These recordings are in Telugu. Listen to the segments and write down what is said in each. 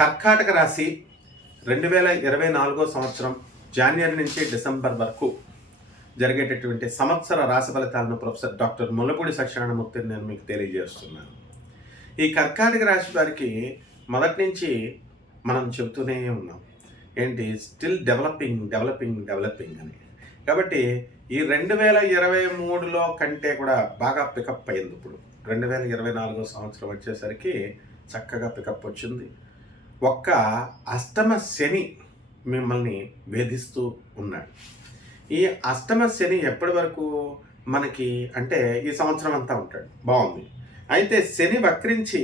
కర్కాటక రాశి 2024 సంవత్సరం జనవరి నుంచి డిసెంబర్ వరకు జరిగేటటువంటి సంవత్సర రాశి ఫలితాలను ప్రొఫెసర్ డాక్టర్ ముల్లపూడి సత్యనారాయణమూర్తిని నేను మీకు తెలియజేస్తున్నాను. ఈ కర్కాటక రాశి వారికి మొదటి నుంచి మనం చెబుతూనే ఉన్నాం, ఏంటి స్టిల్ డెవలపింగ్ అని. కాబట్టి ఈ 2023లో కంటే కూడా బాగా పికప్ అయింది. ఇప్పుడు 2024 సంవత్సరం వచ్చేసరికి చక్కగా పికప్ వచ్చింది. ఒక్క అష్టమ శని మిమ్మల్ని వేధిస్తూ ఉన్నాడు. ఈ అష్టమ శని ఎప్పటి వరకు మనకి అంటే ఈ సంవత్సరం అంతా ఉంటాడు, బాగుంది. అయితే శని వక్రించి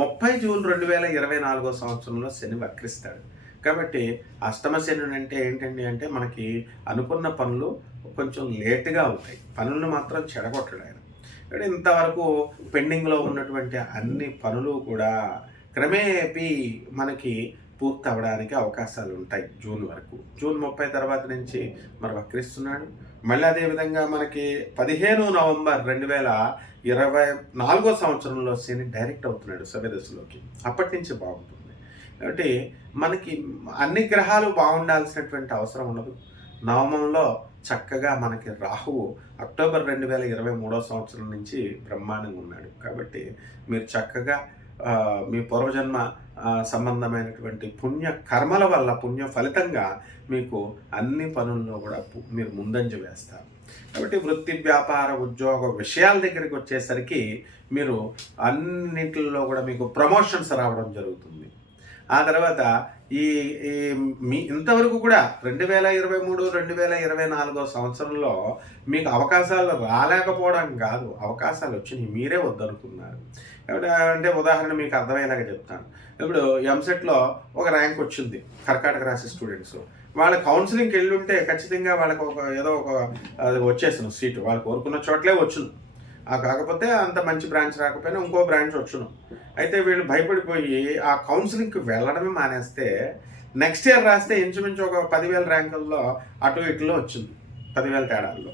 30 జూన్ 2024 సంవత్సరంలో శని వక్రిస్తాడు. కాబట్టి అష్టమ శని అంటే ఏంటండి అంటే మనకి అనుకున్న పనులు కొంచెం లేటుగా అవుతాయి, పనులను మాత్రం చెడగొట్టడు ఆయన. కాబట్టి ఇంతవరకు పెండింగ్లో ఉన్నటువంటి అన్ని పనులు కూడా క్రమేపీ మనకి పూర్తి అవ్వడానికి అవకాశాలు ఉంటాయి జూన్ వరకు. జూన్ 30 తర్వాత నుంచి మరి వక్రిస్తున్నాడు. మళ్ళీ అదేవిధంగా మనకి 15 నవంబర్ 2024 సంవత్సరంలో శని డైరెక్ట్ అవుతున్నాడు సవ్యదశలోకి. అప్పటి నుంచి బాగుంటుంది. కాబట్టి మనకి అన్ని గ్రహాలు బాగుండాల్సినటువంటి అవసరం ఉండదు. నవమంలో చక్కగా మనకి రాహువు అక్టోబర్ 2023 సంవత్సరం నుంచి బ్రహ్మాండంగా ఉన్నాడు. కాబట్టి మీరు చక్కగా మీ పూర్వజన్మ సంబంధమైనటువంటి పుణ్య కర్మల వల్ల పుణ్య ఫలితంగా మీకు అన్ని పనుల్లో కూడా మీరు ముందంజ వేస్తారు. కాబట్టి వృత్తి, వ్యాపార, ఉద్యోగ విషయాల దగ్గరికి వచ్చేసరికి మీరు అన్నింటిలో కూడా మీకు ప్రమోషన్స్ రావడం జరుగుతుంది. ఆ తర్వాత మీ ఇంతవరకు కూడా 2023, 2024 సంవత్సరంలో మీకు అవకాశాలు రాలేకపోవడం కాదు, అవకాశాలు వచ్చినాయి, మీరే వద్దనుకున్నారు. అంటే ఉదాహరణ మీకు అర్థమయ్యేలాగా చెప్తాను. ఇప్పుడు ఎంసెట్లో ఒక ర్యాంక్ వచ్చింది కర్కాటక రాశి స్టూడెంట్స్. వాళ్ళ కౌన్సిలింగ్కి వెళ్ళి ఉంటే ఖచ్చితంగా వాళ్ళకి ఏదో ఒక వచ్చేసిన సీటు వాళ్ళు కోరుకున్న చోట్లే వచ్చును. కాకపోతే అంత మంచి బ్రాంచ్ రాకపోయినా ఇంకో బ్రాంచ్ వచ్చును. అయితే వీళ్ళు భయపడిపోయి ఆ కౌన్సిలింగ్కి వెళ్ళడమే మానేస్తే నెక్స్ట్ ఇయర్ రాస్తే ఇంచుమించు ఒక 10,000 ర్యాంకుల్లో అటు ఇటులో వచ్చింది, 10,000 తేడాల్లో.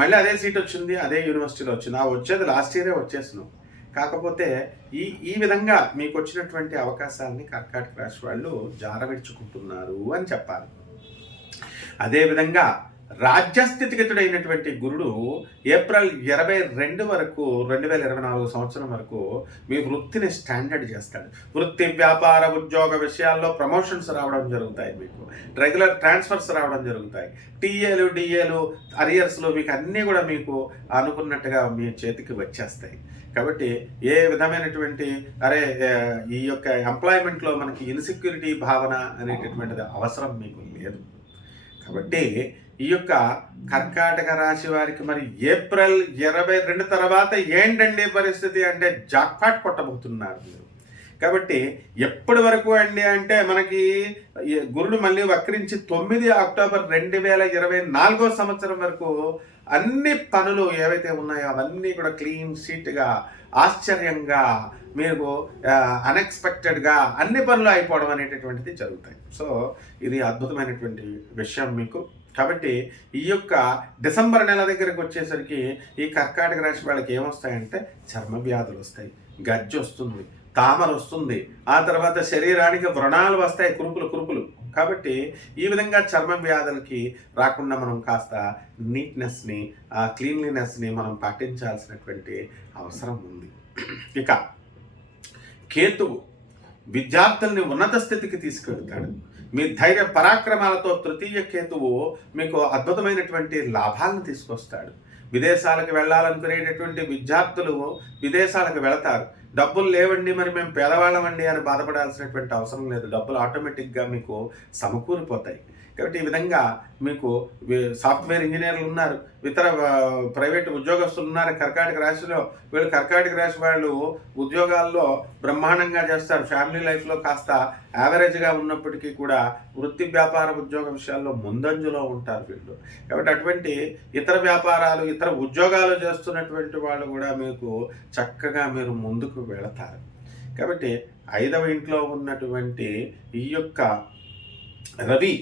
మళ్ళీ అదే సీట్ వచ్చింది, అదే యూనివర్సిటీలో వచ్చింది. ఆ వచ్చేది లాస్ట్ ఇయరే వచ్చేసినాం. కాకపోతే ఈ విధంగా మీకు వచ్చినటువంటి అవకాశాలని కర్కాటక రాశి వాళ్ళు జారవిడుచుకుంటున్నారు అని చెప్పాలి. అదేవిధంగా రాజ్యస్థితిగతుడైనటువంటి గురుడు ఏప్రిల్ 22 వరకు 2024 సంవత్సరం వరకు మీ వృత్తిని స్టాండర్డ్ చేస్తాడు. వృత్తి, వ్యాపార, ఉద్యోగ విషయాల్లో ప్రమోషన్స్ రావడం జరుగుతాయి, మీకు రెగ్యులర్ ట్రాన్స్ఫర్స్ రావడం జరుగుతాయి. టీఏలు, డిఏలు, అరియర్స్లు మీకు అన్నీ కూడా మీకు అనుకున్నట్టుగా మీ చేతికి వచ్చేస్తాయి. కాబట్టి ఏ విధమైనటువంటి ఈ యొక్క ఎంప్లాయ్మెంట్లో మనకి ఇన్సెక్యూరిటీ భావన అనేటటువంటిది అవసరం మీకు లేదు. కాబట్టి ఈ యొక్క కర్కాటక రాశి వారికి మరి ఏప్రిల్ 22 తర్వాత ఏంటండి పరిస్థితి అంటే జాక్పాట్ కొట్టబోతున్నారు మీరు. కాబట్టి ఎప్పటి వరకు అండి అంటే మనకి గురుడు మళ్ళీ వక్రించి 9 అక్టోబర్ 2024 సంవత్సరం వరకు అన్ని పనులు ఏవైతే ఉన్నాయో అవన్నీ కూడా క్లీన్ షీట్గా, ఆశ్చర్యంగా, మీకు అన్ఎక్స్పెక్టెడ్గా అన్ని పనులు అయిపోవడం అనేటటువంటిది జరుగుతాయి. సో ఇది అద్భుతమైనటువంటి విషయం మీకు. కాబట్టి ఈ యొక్క డిసెంబర్ నెల దగ్గరికి వచ్చేసరికి ఈ కర్కాటక రాశి వాళ్ళకి ఏమొస్తాయంటే చర్మ వ్యాధులు వస్తాయి, గజ్జి వస్తుంది, తామర వస్తుంది, ఆ తర్వాత శరీరానికి వ్రణాలు వస్తాయి, కురుపులు. కాబట్టి ఈ విధంగా చర్మ వ్యాధులకి రాకుండా మనం కాస్త నీట్నెస్ని, క్లీన్లీనెస్ని మనం పాటించాల్సినటువంటి అవసరం ఉంది. ఇక కేతువు విద్యార్థుల్ని ఉన్నత స్థితికి తీసుకెళ్తాడు. మీ ధైర్య పరాక్రమాలతో తృతీయ కేతువు మీకు అద్భుతమైనటువంటి లాభాలను తీసుకొస్తాడు. విదేశాలకు వెళ్ళాలనుకునేటటువంటి విద్యార్థులు విదేశాలకు వెళతారు. డబ్బులు లేవండి, మరి మేము పేదవాళ్ళమండి అని బాధపడాల్సినటువంటి అవసరం లేదు. డబ్బులు ఆటోమేటిక్గా మీకు సమకూరిపోతాయి. కాబట్టి ఈ విధంగా మీకు సాఫ్ట్వేర్ ఇంజనీర్లు ఉన్నారు, ఇతర ప్రైవేట్ ఉద్యోగస్తులు ఉన్నారు కర్కాటక రాశిలో. వీళ్ళు కర్కాటక రాశి వాళ్ళు ఉద్యోగాల్లో బ్రహ్మాండంగా చేస్తారు. ఫ్యామిలీ లైఫ్లో కాస్త యావరేజ్గా ఉన్నప్పటికీ కూడా వృత్తి, వ్యాపార, ఉద్యోగ విషయాల్లో ముందంజలో ఉంటారు వీళ్ళు. కాబట్టి అటువంటి ఇతర వ్యాపారాలు, ఇతర ఉద్యోగాలు చేస్తున్నటువంటి వాళ్ళు కూడా మీకు చక్కగా మీరు ముందుకు వెళతారు. కాబట్టి 5వ ఇంట్లో ఉన్నటువంటి ఈ యొక్క రవి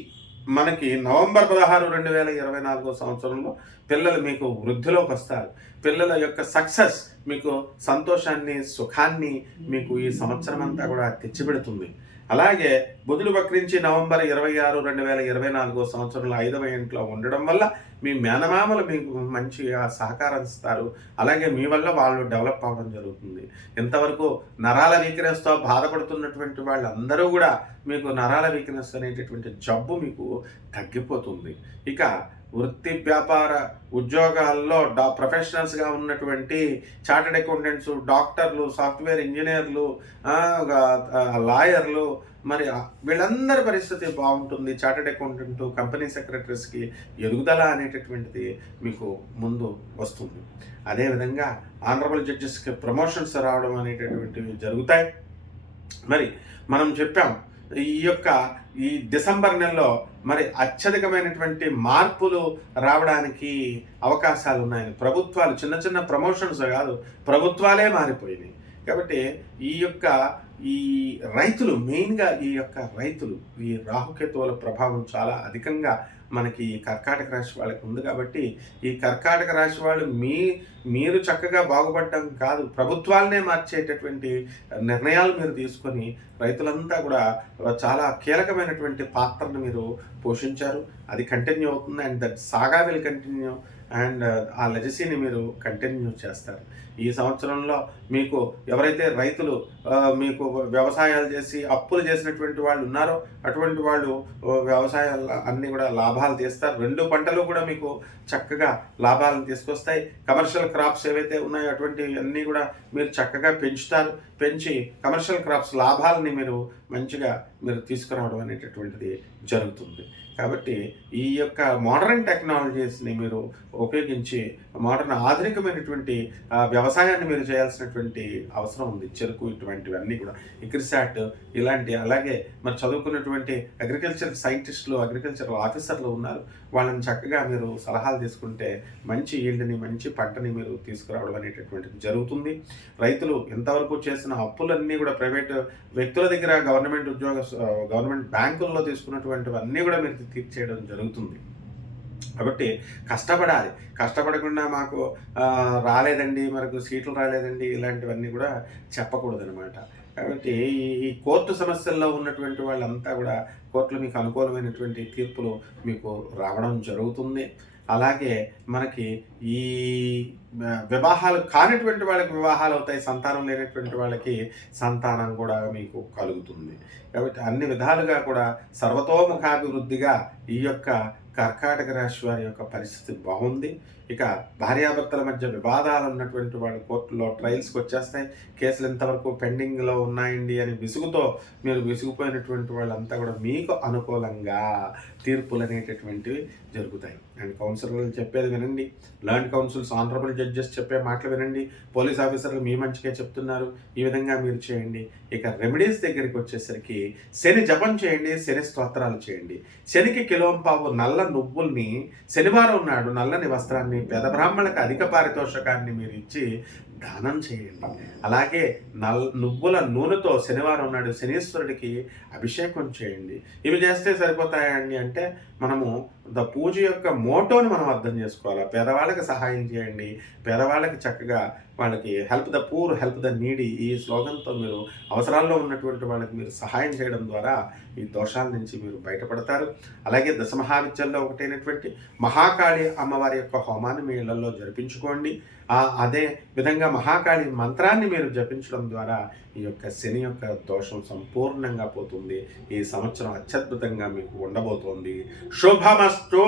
మనకి నవంబర్ 16, 2024 సంవత్సరంలో పిల్లలు మీకు వృద్ధిలోకి వస్తారు. పిల్లల యొక్క సక్సెస్ మీకు సంతోషాన్ని, సుఖాన్ని మీకు ఈ సంవత్సరం అంతా కూడా తెచ్చిపెడుతుంది. అలాగే బుధుడు వక్రించి నవంబర్ 26, 2024 సంవత్సరంలో 5వ ఇంట్లో ఉండడం వల్ల మీ మేనమామలు మీకు మంచిగా సహకారం ఇస్తారు. అలాగే మీ వల్ల వాళ్ళు డెవలప్ అవ్వడం జరుగుతుంది. ఇంతవరకు నరాల వీక్‌నెస్‌తో బాధపడుతున్నటువంటి వాళ్ళందరూ కూడా మీకు నరాల వీక్‌నెస్ అనేటటువంటి జబ్బు మీకు తగ్గిపోతుంది. ఇక వృత్తి, వ్యాపార, ఉద్యోగాల్లో ప్రొఫెషనల్స్‌గా ఉన్నటువంటి చార్టర్డ్ అకౌంటెంట్స్, డాక్టర్లు, సాఫ్ట్‌వేర్ ఇంజినీర్లు, లాయర్లు, మరి వీళ్ళందరి పరిస్థితి బాగుంటుంది. చార్టర్డ్ అకౌంటెంట్, కంపెనీ సెక్రటరీస్‌కి ఎదుగుదల అనేటటువంటిది మీకు ముందు వస్తుంది. అదేవిధంగా ఆనరబుల్ జడ్జెస్‌కి ప్రమోషన్స్ రావడం అనేటటువంటివి జరుగుతాయి. మరి మనం చెప్పాం ఈ డిసెంబర్ నెలలో మరి అత్యధికమైనటువంటి మార్పులు రావడానికి అవకాశాలు ఉన్నాయని, ప్రభుత్వాలు చిన్న చిన్న ప్రమోషన్స్ కాదు, ప్రభుత్వాలే మారిపోయినాయి. కాబట్టి ఈ రైతులు మెయిన్గా రైతులు ఈ రాహుకేతువుల ప్రభావం చాలా అధికంగా మనకి ఈ కర్కాటక రాశి వాళ్ళకి ఉంది. కాబట్టి ఈ కర్కాటక రాశి వాళ్ళు మీరు చక్కగా బాగుపడటం కాదు, ప్రభుత్వాలనే మార్చేటటువంటి నిర్ణయాలు మీరు తీసుకొని రైతులంతా కూడా చాలా కీలకమైనటువంటి పాత్రను మీరు పోషించారు. అది కంటిన్యూ అవుతుంది. And that saga will continue. And ఆ లెగసీని మీరు కంటిన్యూ చేస్తారు. ఈ సంవత్సరంలో మీకు ఎవరైతే రైతులు మీకు వ్యవసాయాలు చేసి అప్పులు చేసినటువంటి వాళ్ళు ఉన్నారో అటువంటి వాళ్ళు వ్యవసాయాలు అన్నీ కూడా లాభాలు తీస్తారు. 2 పంటలు కూడా మీకు చక్కగా లాభాలను తీసుకొస్తాయి. కమర్షియల్ క్రాప్స్ ఏవైతే ఉన్నాయో అటువంటివి అన్నీ కూడా మీరు చక్కగా పెంచి కమర్షియల్ క్రాప్స్ లాభాలని మీరు మంచిగా తీసుకురావడం అనేటటువంటిది జరుగుతుంది. కాబట్టి ఈ మోడర్న్ టెక్నాలజీస్ని మీరు ఉపయోగించి ఆధునికమైనటువంటి వ్యవసాయాన్ని మీరు చేయాల్సినటువంటి అవసరం ఉంది. చెరుకు ఇటువంటివన్నీ కూడా ఇక్రిసాట్ ఇలాంటి, అలాగే మరి చదువుకున్నటువంటి అగ్రికల్చర్ సైంటిస్టులు, అగ్రికల్చర్ ఆఫీసర్లు ఉన్నారు. వాళ్ళని చక్కగా మీరు సలహాలు తీసుకుంటే మంచి ఈల్డ్ని, మంచి పంటని మీరు తీసుకురావడం అనేటటువంటిది జరుగుతుంది. రైతులు ఎంతవరకు చేసిన అప్పులన్నీ కూడా ప్రైవేట్ వ్యక్తుల దగ్గర, గవర్నమెంట్ బ్యాంకుల్లో తీసుకున్నటువంటివన్నీ కూడా మీరు తీర్చేయడం జరుగుతుంది. కాబట్టి కష్టపడకుండా మాకు రాలేదండి, మనకు సీట్లు రాలేదండి, ఇలాంటివన్నీ కూడా చెప్పకూడదు అనమాట. కాబట్టి ఈ కోర్టు సమస్యల్లో ఉన్నటువంటి వాళ్ళంతా కూడా కోర్టులు మీకు అనుకూలమైనటువంటి తీర్పులు మీకు రావడం జరుగుతుంది. అలాగే మనకి ఈ వివాహాలు కానిటువంటి వాళ్ళకి వివాహాలు అవుతాయి, సంతానం లేనటువంటి వాళ్ళకి సంతానం కూడా మీకు కలుగుతుంది. కాబట్టి అన్ని విధాలుగా కూడా సర్వతోముఖాభివృద్ధిగా ఈ కర్కాటక రాశి వారి పరిస్థితి బాగుంది. ఇక భార్యాభర్తల మధ్య వివాదాలు ఉన్నటువంటి వాళ్ళు కోర్టులో ట్రయల్స్కి వచ్చేస్తాయి. కేసులు ఎంతవరకు పెండింగ్లో ఉన్నాయండి అని మీరు విసిగిపోయినటువంటి వాళ్ళంతా కూడా మీకు అనుకూలంగా తీర్పులు అనేటటువంటివి జరుగుతాయి. అండ్ కౌన్సిలర్లు చెప్పేది వినండి, ల్యాండ్ కౌన్సిల్స్, ఆనరబుల్ జడ్జెస్ చెప్పే మాటలు వినండి, పోలీస్ ఆఫీసర్లు మీ మంచిగా చెప్తున్నారు, ఈ విధంగా మీరు చేయండి. ఇక రెమెడీస్ దగ్గరికి వచ్చేసరికి శని జపం చేయండి, శని స్తోత్రాలు చేయండి. శనికి కిలోంపావు నల్ల నువ్వుల్ని శనివారం నాడు నల్లని వస్త్రాన్ని పేద బ్రాహ్మణులకు అధిక పారితోషకాన్ని మీరు ఇచ్చి దానం చేయండి. అలాగే నువ్వుల నూనెతో శనివారం నాడు శనీశ్వరుడికి అభిషేకం చేయండి. ఇవి చేస్తే సరిపోతాయండి అంటే మనము పూజ మోటోని మనం అర్థం చేసుకోవాలి. పేదవాళ్ళకి సహాయం చేయండి, పేదవాళ్ళకి చక్కగా వాళ్ళకి help the poor, help the needy, ఈ స్లోగన్తో మీరు అవసరాల్లో ఉన్నటువంటి వాళ్ళకి మీరు సహాయం చేయడం ద్వారా ఈ దోషాల నుంచి మీరు బయటపడతారు. అలాగే దశమహావిద్యల్లో ఒకటైనటువంటి మహాకాళి అమ్మవారి హోమాన్ని మీ ఇళ్లలో జరిపించుకోండి. అదే విధంగా మహాకాళి మంత్రాన్ని మీరు జపించడం ద్వారా ఈ శని దోషం సంపూర్ణంగా పోతుంది. ఈ సంవత్సరం అత్యద్భుతంగా మీకు ఉండబోతోంది. శుభమస్తు.